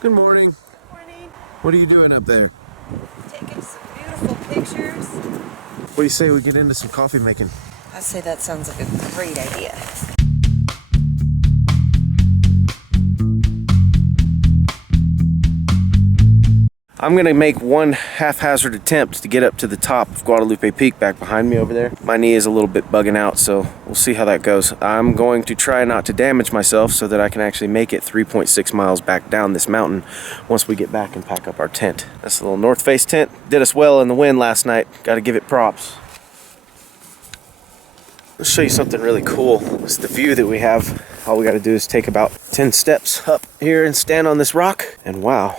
Good morning. Good morning. What are you doing up there? Taking some beautiful pictures. What do you say we get into some coffee making? I say that sounds like a great idea. I'm gonna make one haphazard attempt to get up to the top of Guadalupe Peak back behind me over there. My knee is a little bit bugging out, so we'll see how that goes. I'm going to try not to damage myself so that I can actually make it 3.6 miles back down this mountain once we get back and pack up our tent. That's a little North Face tent. Did us well in the wind last night. Gotta give it props. Let's show you something really cool. It's the view that we have. All we gotta do is take about 10 steps up here and stand on this rock, and wow.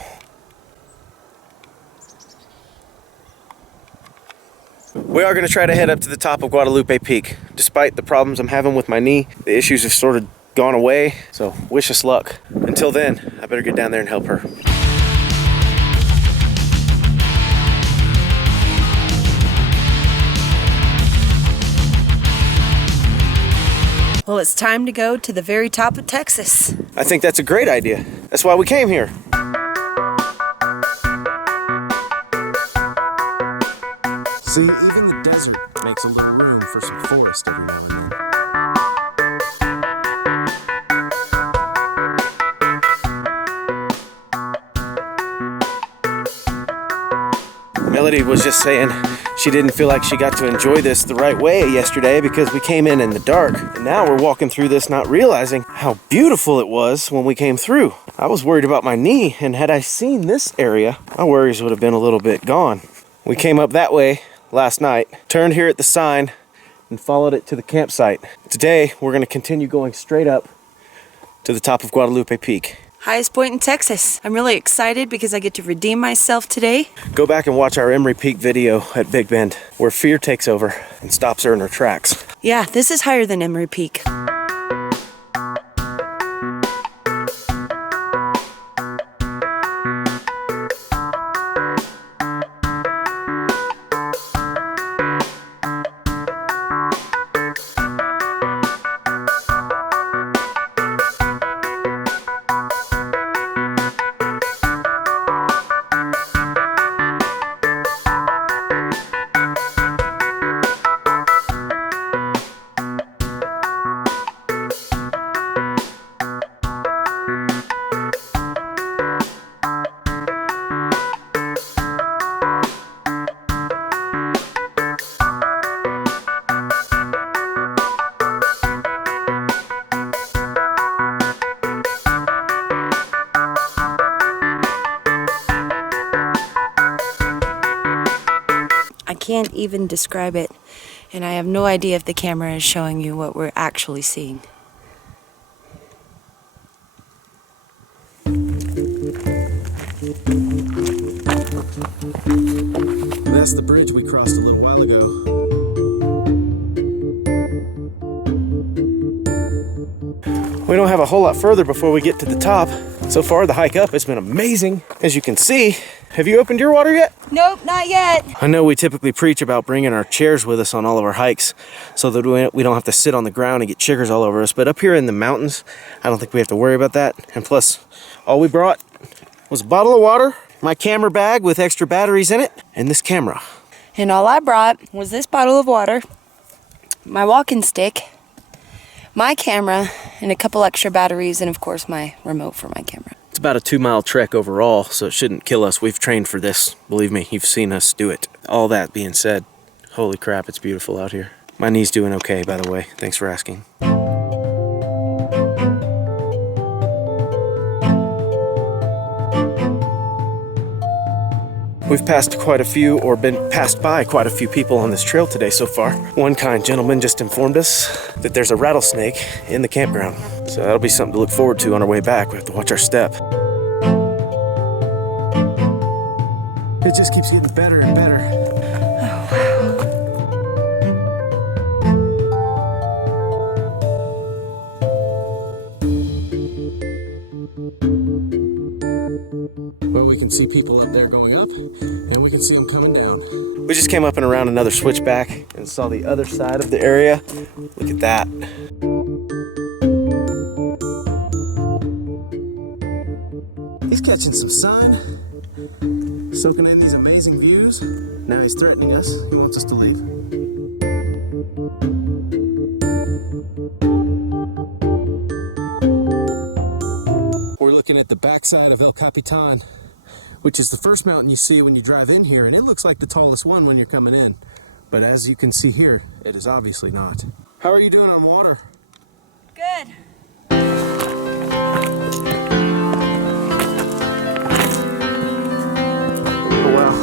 We are going to try to head up to the top of Guadalupe Peak. Despite the problems I'm having with my knee, the issues have sort of gone away, so wish us luck. Until then, I better get down there and help her. Well, it's time to go to the very top of Texas. I think that's a great idea. That's why we came here. See, even the desert makes a little room for some forest every now and then. Melody was just saying she didn't feel like she got to enjoy this the right way yesterday because we came in the dark. And now we're walking through this not realizing how beautiful it was when we came through. I was worried about my knee, and had I seen this area, my worries would have been a little bit gone. We came up that way last night, turned here at the sign, and followed it to the campsite. Today, we're going to continue going straight up to the top of Guadalupe Peak. Highest point in Texas. I'm really excited because I get to redeem myself today. Go back and watch our Emery Peak video at Big Bend, where fear takes over and stops her in her tracks. Yeah, this is higher than Emery Peak. I can't even describe it, and I have no idea if the camera is showing you what we're actually seeing. That's the bridge we crossed a little while ago. We don't have a whole lot further before we get to the top. So far, the hike up has been amazing. As you can see, have you opened your water yet? Nope, not yet. I know we typically preach about bringing our chairs with us on all of our hikes so that we don't have to sit on the ground and get chiggers all over us. But up here in the mountains, I don't think we have to worry about that. And plus, all we brought was a bottle of water, my camera bag with extra batteries in it, and this camera. And all I brought was this bottle of water, my walking stick, my camera, and a couple extra batteries, and of course my remote for my camera. It's about a 2-mile trek overall, so it shouldn't kill us. We've trained for this. Believe me, you've seen us do it. All that being said, holy crap, it's beautiful out here. My knee's doing okay, by the way. Thanks for asking. We've passed quite a few, or been passed by quite a few people on this trail today so far. One kind gentleman just informed us that there's a rattlesnake in the campground. So that'll be something to look forward to on our way back. We have to watch our step. It just keeps getting better and better. Well, we can see people up there going up, and we can see them coming down. We just came up and around another switchback and saw the other side of the area. Look at that. He's catching some sun, soaking in these amazing views. Now he's threatening us. He wants us to leave. We're looking at the backside of El Capitan, which is the first mountain you see when you drive in here, and it looks like the tallest one when you're coming in. But as you can see here, it is obviously not. How are you doing on water? Good. Oh well.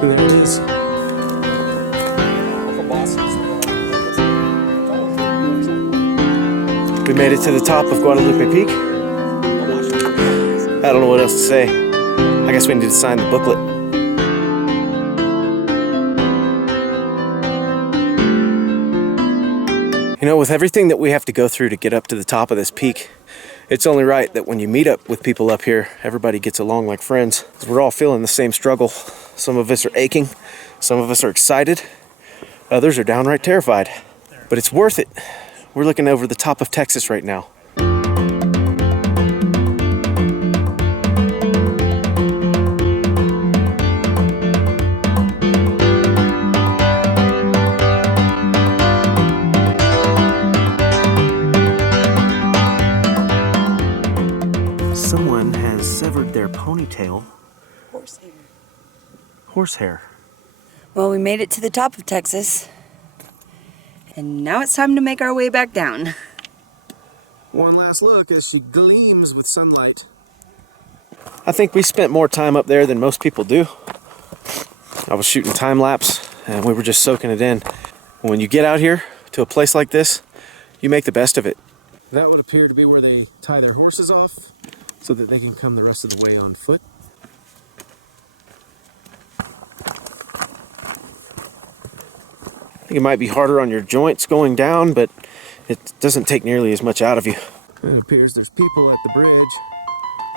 And there it is. We made it to the top of Guadalupe Peak. I don't know what else to say. I guess we need to sign the booklet. You know, with everything that we have to go through to get up to the top of this peak, it's only right that when you meet up with people up here, everybody gets along like friends. We're all feeling the same struggle. Some of us are aching, some of us are excited, others are downright terrified. But it's worth it. We're looking over the top of Texas right now. Someone has severed their ponytail. Horsehair. Well, we made it to the top of Texas. And now it's time to make our way back down. One last look as she gleams with sunlight. I think we spent more time up there than most people do. I was shooting time lapse and we were just soaking it in. When you get out here to a place like this, you make the best of it. That would appear to be where they tie their horses off so that they can come the rest of the way on foot. I think it might be harder on your joints going down, but it doesn't take nearly as much out of you. It appears there's people at the bridge.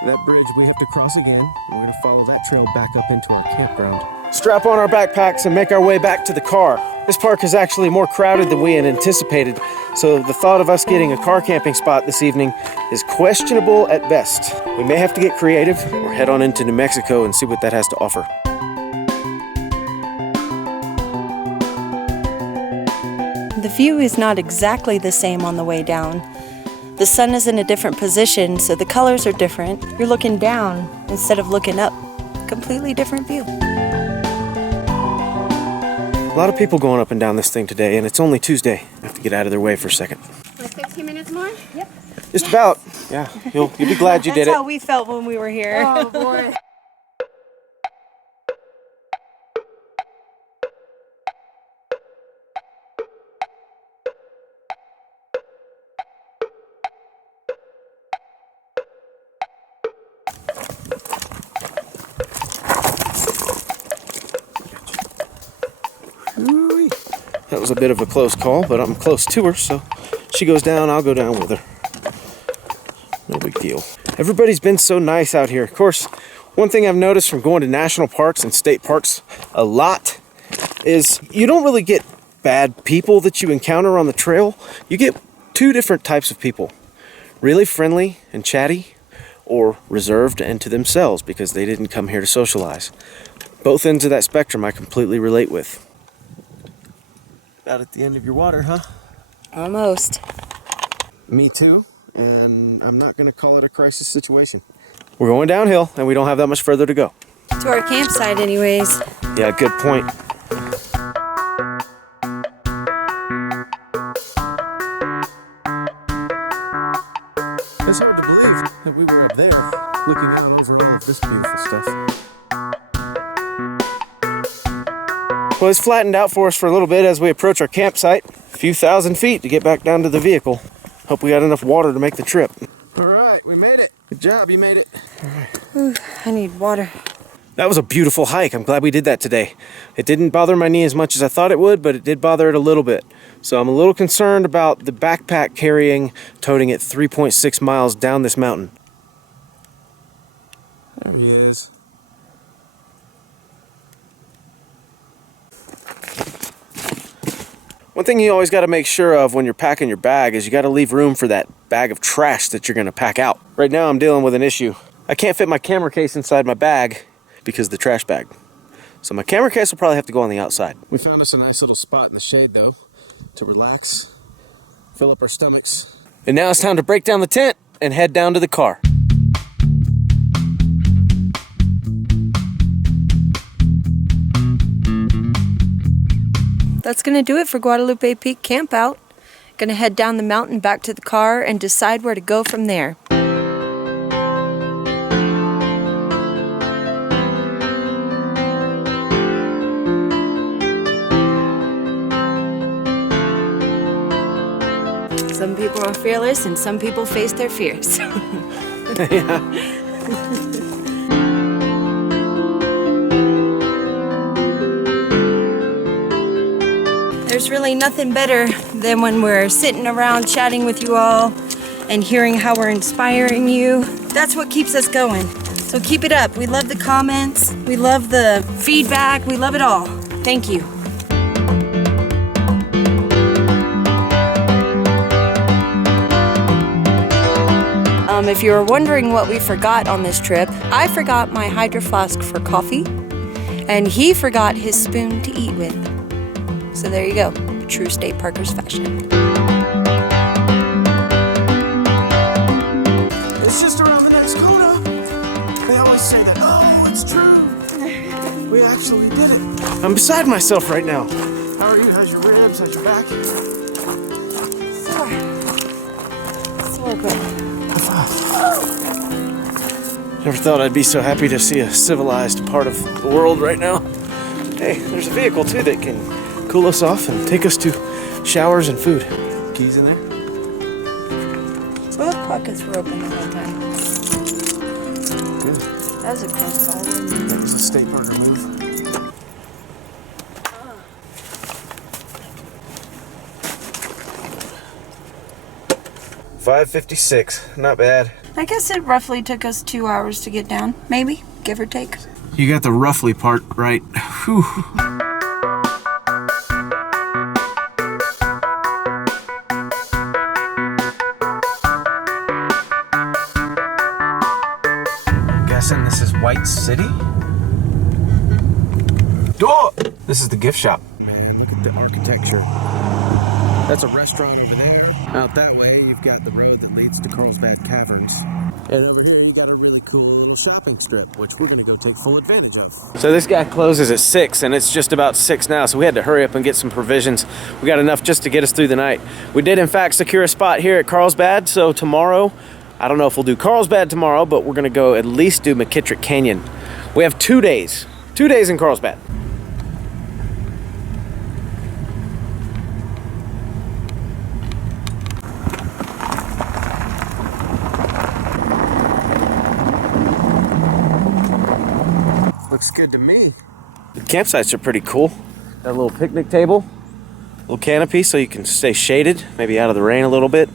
That bridge we have to cross again. We're going to follow that trail back up into our campground. Strap on our backpacks and make our way back to the car. This park is actually more crowded than we had anticipated, so the thought of us getting a car camping spot this evening is questionable at best. We may have to get creative or head on into New Mexico and see what that has to offer. The view is not exactly the same on the way down. The sun is in a different position, so the colors are different. You're looking down instead of looking up. Completely different view. A lot of people going up and down this thing today, and it's only Tuesday. I have to get out of their way for a second. Like 15 minutes more? Yep. Just about. Yeah, you'll be glad you did it. That's how we felt when we were here. Oh boy. That was a bit of a close call, but I'm close to her, so she goes down, I'll go down with her. No big deal. Everybody's been so nice out here. Of course, one thing I've noticed from going to national parks and state parks a lot is you don't really get bad people that you encounter on the trail. You get two different types of people. Really friendly and chatty, or reserved and to themselves because they didn't come here to socialize. Both ends of that spectrum I completely relate with. Out at the end of your water, huh? Almost. Me too, and I'm not gonna call it a crisis situation. We're going downhill and we don't have that much further to go. To our campsite anyways. Yeah, good point. It's hard to believe that we were up there looking out over all of this beautiful stuff. Well, it's flattened out for us for a little bit as we approach our campsite. A few thousand feet to get back down to the vehicle. Hope we got enough water to make the trip. All right, we made it. Good job, you made it. All right. Ooh, I need water. That was a beautiful hike. I'm glad we did that today. It didn't bother my knee as much as I thought it would, but it did bother it a little bit. So I'm a little concerned about the backpack toting it 3.6 miles down this mountain. There he is. One thing you always got to make sure of when you're packing your bag is you got to leave room for that bag of trash that you're going to pack out. Right now I'm dealing with an issue. I can't fit my camera case inside my bag because of the trash bag. So my camera case will probably have to go on the outside. We found us a nice little spot in the shade though to relax, fill up our stomachs. And now it's time to break down the tent and head down to the car. That's gonna do it for Guadalupe Peak camp out. Gonna head down the mountain back to the car and decide where to go from there. Some people are fearless and some people face their fears. Yeah. There's really nothing better than when we're sitting around chatting with you all and hearing how we're inspiring you. That's what keeps us going. So keep it up. We love the comments. We love the feedback. We love it all. Thank you. If you were wondering what we forgot on this trip, I forgot my hydro flask for coffee, and he forgot his spoon to eat with. So there you go, true State Parkers fashion. It's just around the next corner. They always say that, oh, it's true. We actually did it. I'm beside myself right now. How are you? How's your ribs? How's your back? Sore good. Never thought I'd be so happy to see a civilized part of the world right now. Hey, there's a vehicle too that can cool us off and take us to showers and food. Keys in there? Both pockets were open the whole time. Good. That was a close call. That was a State Parker move. $5.56, not bad. I guess it roughly took us 2 hours to get down, maybe, give or take. You got the roughly part right. Whew. Guessing this is White City? Door! This is the gift shop. Man, look at the architecture. That's a restaurant over there. Out that way, you've got the road that leads to Carlsbad Caverns. And over here, you got a really cool little shopping strip, which we're gonna go take full advantage of. So this guy closes at 6, and it's just about 6 now, so we had to hurry up and get some provisions. We got enough just to get us through the night. We did, in fact, secure a spot here at Carlsbad, so tomorrow, I don't know if we'll do Carlsbad tomorrow, but we're gonna go at least do McKittrick Canyon. We have 2 days. 2 days in Carlsbad. Looks good to me. The campsites are pretty cool. Got a little picnic table, little canopy so you can stay shaded, maybe out of the rain a little bit.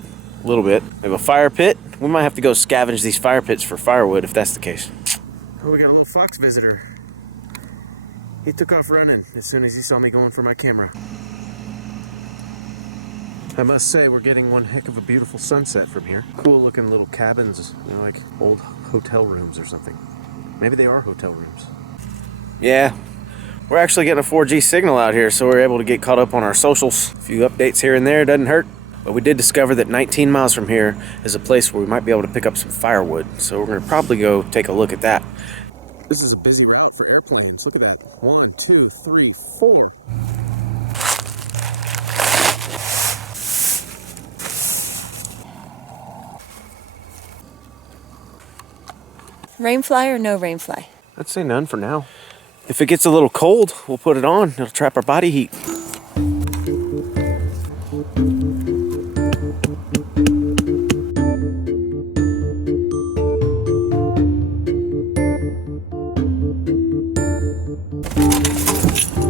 We have a fire pit. We might have to go scavenge these fire pits for firewood if that's the case. Oh, we got a little fox visitor. He took off running as soon as he saw me going for my camera. I must say, we're getting one heck of a beautiful sunset from here. Cool looking little cabins, you know, like old hotel rooms or something. Maybe they are hotel rooms. Yeah, we're actually getting a 4G signal out here, so we're able to get caught up on our socials. A few updates here and there, doesn't hurt. But we did discover that 19 miles from here is a place where we might be able to pick up some firewood. So we're gonna probably go take a look at that. This is a busy route for airplanes. Look at that. 1, 2, 3, 4. Rainfly or no rainfly? I'd say none for now. If it gets a little cold, we'll put it on. It'll trap our body heat.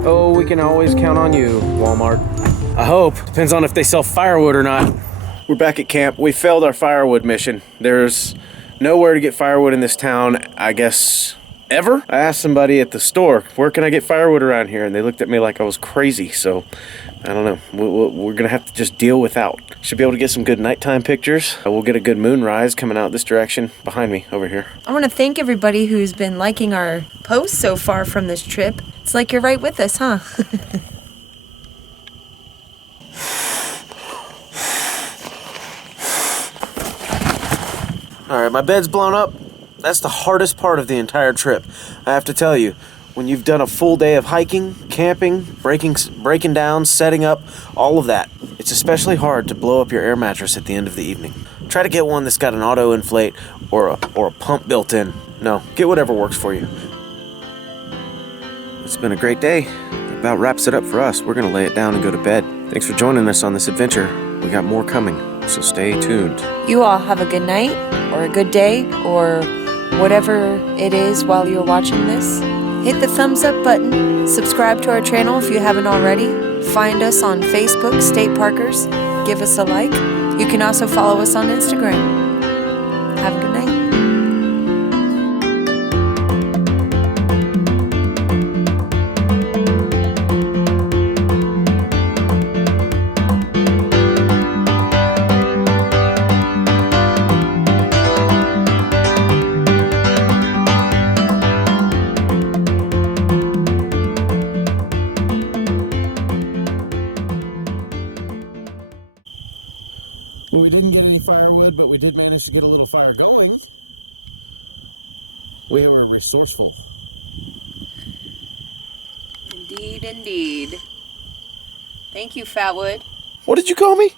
Oh, we can always count on you, Walmart. I hope. Depends on if they sell firewood or not. We're back at camp. We failed our firewood mission. There's nowhere to get firewood in this town. I guess ever? I asked somebody at the store, where can I get firewood around here? And they looked at me like I was crazy, so I don't know. We're gonna have to just deal without. Should be able to get some good nighttime pictures. We'll get a good moonrise coming out this direction behind me over here. I want to thank everybody who's been liking our posts so far from this trip. It's like you're right with us, huh? All right, my bed's blown up. That's the hardest part of the entire trip. I have to tell you, when you've done a full day of hiking, camping, breaking down, setting up, all of that, it's especially hard to blow up your air mattress at the end of the evening. Try to get one that's got an auto inflate or a pump built in. No, get whatever works for you. It's been a great day. That about wraps it up for us. We're gonna lay it down and go to bed. Thanks for joining us on this adventure. We got more coming, so stay tuned. You all have a good night, or a good day, or whatever it is while you're watching this. Hit the thumbs up button, subscribe to our channel if you haven't already, find us on Facebook, State Parkers, give us a like. You can also follow us on Instagram. Have a good night. Well, we didn't get any firewood, but we did manage to get a little fire going. We were resourceful. Indeed, indeed. Thank you, Fatwood. What did you call me?